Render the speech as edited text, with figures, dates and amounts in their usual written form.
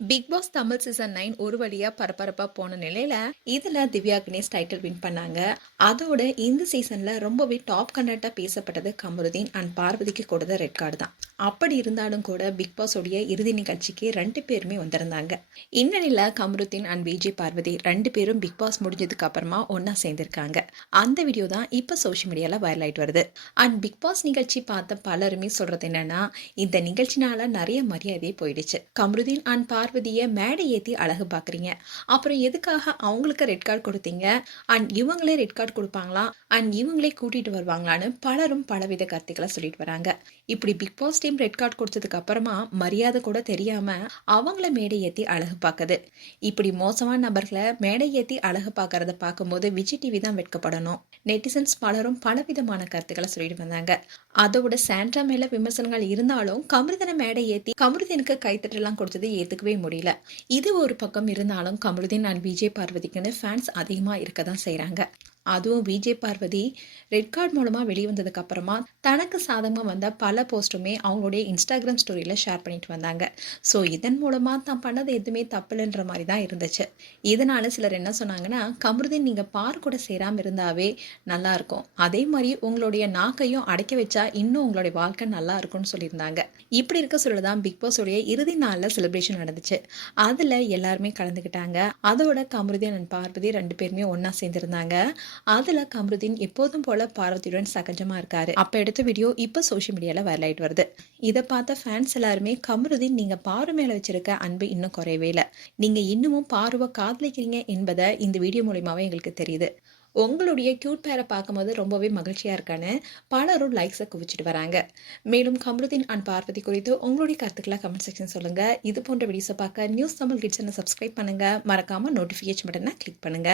Big pass Tamil season 9 ஒரு வழியா பரபரப்பா போன நிலையில இதுல திவ்யா கணேஷ் டைட்டில் வின் பண்ணாங்க. அதோட இந்த சீசன்ல ரொம்பவே டாப் கண்டென்ட்டா பேசப்பட்டது கமருதீன் அண்ட் பார்வதிக்கு கொடுத்த ரெட் கார்டு தான். அப்படி இருந்தாலும் கூட பிக் பாஸ் உடைய இறுதி நிகழ்ச்சிக்கு 2 பேருமே வந்திருந்தாங்க. இந்நிலையில கமருதீன் அண்ட் விஜய் பார்வதி 2 பேரும் பிக் பாஸ் முடிஞ்சதுக்கு அப்புறமா ஒன்னா சேர்ந்திருக்காங்க. அந்த வீடியோ தான் இப்ப சோஷியல் மீடியால வைரல் ஆயிட்டு வருது. அண்ட் பிக் பாஸ் நிகழ்ச்சி பார்த்த பலருமே சொல்றது என்னன்னா, இந்த நிகழ்ச்சினால நிறைய மரியாதையே போயிடுச்சு. கமருதீன் அண்ட் பார்வதியை மேடை ஏற்றி அழகு பார்க்குறீங்க, அப்புறம் எதுக்காக அவங்களுக்கு ரெட் கார்டு கொடுத்தீங்க, அண்ட் இவங்களே ரெட் கார்டு கொடுப்பாங்களா, அண்ட் இவங்களே கூட்டிட்டு வருவாங்களான்னு பலரும் பலவித கருத்துக்களை சொல்லிட்டு வராங்க. இப்படி Bigg Boss team red card கொடுத்ததுக்கு அப்புறமா மரியாதை கூட தெரியாம அவங்கள மேடை ஏற்றி அழகு பார்க்குது. இப்படி மோசமான நபர்களை மேடை ஏற்றி அழகு பார்க்கறத பார்க்கும்போது விஜய் டிவி தான் வெட்கப்படணும். நெட்டிசன்ஸ் பலரும் பலவிதமான கருத்துக்களை சொல்லிட்டு வந்தாங்க. அதோட சாண்ட்ரா மேல விமர்சனங்கள் இருந்தாலும் கமருதீனை மேடை ஏற்றி கமருதீனுக்கு கைத்தட்டலாம் கொடுத்தது ஏத்துக்கவே முடியல. இது ஒரு பக்கம் இருந்தாலும் கமருதீன் அண்ட் விஜய் பார்வதிக்குன்னு ஃபேன்ஸ் அதிகமா இருக்க தான் செய்றாங்க. அதுவும் விஜய் பார்வதி ரெட் கார்டு மூலமா வெளிவந்ததுக்கு அப்புறமா தனக்கு சாதகமாக வந்த பல போஸ்ட்டுமே அவங்களுடைய இன்ஸ்டாகிராம் ஸ்டோரியில ஷேர் பண்ணிட்டு வந்தாங்க. ஸோ இதன் மூலமா தான் பண்ணது எதுவுமே தப்பில்லைன்ற மாதிரி தான் இருந்துச்சு. இதனால சிலர் என்ன சொன்னாங்கன்னா, கமருதீன் நீங்க பார் கூட சேராம இருந்தாவே நல்லா இருக்கும், அதே மாதிரி உங்களுடைய நாக்கையும் அடைக்க வச்சா இன்னும் உங்களுடைய வாழ்க்கை நல்லா இருக்கும்னு சொல்லியிருந்தாங்க. இப்படி இருக்க சொல்லதான் பிக் பாஸ் உடைய இறுதி நாளில் செலிப்ரேஷன் நடந்துச்சு. அதுல எல்லாருமே கலந்துக்கிட்டாங்க. அதோட கமருதீன் அண்ட் பார்வதி 2 பேருமே ஒன்னா சேர்ந்திருந்தாங்க. அதுல கமருதீன் எப்போதும் போல பார்வதியுடன் சகஜமா இருக்காரு. அப்ப எடுத்த வீடியோ இப்ப சோஷியல் மீடியால வைரல் ஆயிட்டு வருது. இதை பார்த்த ஃபேன்ஸ் எல்லாருமே, கமருதீன் நீங்க பாரு மேல வச்சிருக்க அன்பு இன்னும் குறையவே இல்லை, நீங்க இன்னமும் பாருவை காதலிக்கிறீங்க என்பதை இந்த வீடியோ மூலியமாவே எங்களுக்கு தெரியுது. உங்களுடைய கியூட் பேரை பார்க்கும்போது ரொம்பவே மகிழ்ச்சியா இருக்கான்னு பலரும் லைக்ஸை குவிச்சிட்டு வராங்க. மேலும் கமருதீன் அண்ட் பார்வதி குறித்து உங்களுடைய கருத்துக்களை கமெண்ட் செக்ஷன் சொல்லுங்க. இது போன்ற வீடியோஸை பார்க்க நியூஸ் தமிழ் கிட்ஸ் சப்ஸ்கிரைப் பண்ணுங்க. மறக்காம நோட்டிஃபிகேஷன் பட்டனை கிளிக் பண்ணுங்க.